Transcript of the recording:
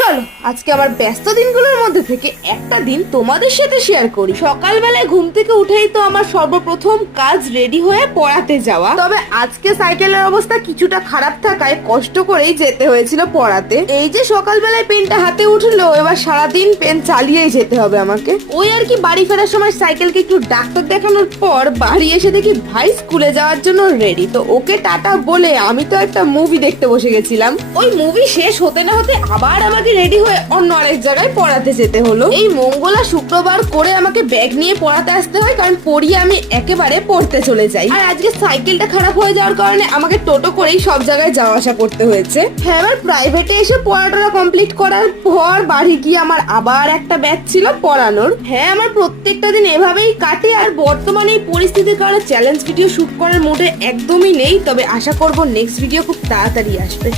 চলো আজকে আমার ব্যস্ত দিনগুলোর মধ্যে থেকে একটা দিন তোমাদের সাথে শেয়ার করি। সকালবেলায় ঘুম থেকে উঠেই তো আমার সর্বপ্রথম কাজ রেডি হয়ে পড়াতে যাওয়া। তবে আজকে সাইকেলের অবস্থা কিছুটা খারাপ থাকায় কষ্ট করেই যেতে হয়েছিল পড়াতে। এই যে সকালবেলায় পেনটা হাতে উঠলো, এবার সারাদিন পেন চালিয়েই যেতে হবে আমাকে। ওই আর কি, বাড়ি ফেরার সময় সাইকেলকে একটু ডাক্তার দেখানোর পর বাড়ি এসে দেখি ভাই স্কুলে যাওয়ার জন্য রেডি। তো ওকে টাটা বলে আমি তো একটা মুভি দেখতে বসে গেছিলাম। ওই মুভি শেষ হতে না হতে আবার আমাকে রেডি হয়ে অন্য আরেক জায়গায় পড়াতে যেতে হলো। এই মঙ্গল আর শুক্রবার করে আমাকে ব্যাগ নিয়ে পড়াতে আসতে হয়, কারণ পড়িয়ে আমি একেবারে পড়তে চলে যাই। আর আজকে সাইকেলটা খারাপ হয়ে যাওয়ার কারণে আমাকে টোটো করেই সব জায়গায় যাওয়া আসা করতে হয়েছে। হ্যাঁ, এবার প্রাইভেটে এসে পড়াটা কমপ্লিট করার পর বাড়ি গিয়ে আমার আবার একটা ব্যাচ ছিল পড়ানোর। হ্যাঁ, আমার প্রত্যেকটা দিন এভাবেই কাটে। আর বর্তমানে এই পরিস্থিতির কারণে চ্যালেঞ্জ ভিডিও শুট করার মুডে একদমই নেই। তবে আশা করব নেক্সট ভিডিও খুব তাড়াতাড়ি আসবে।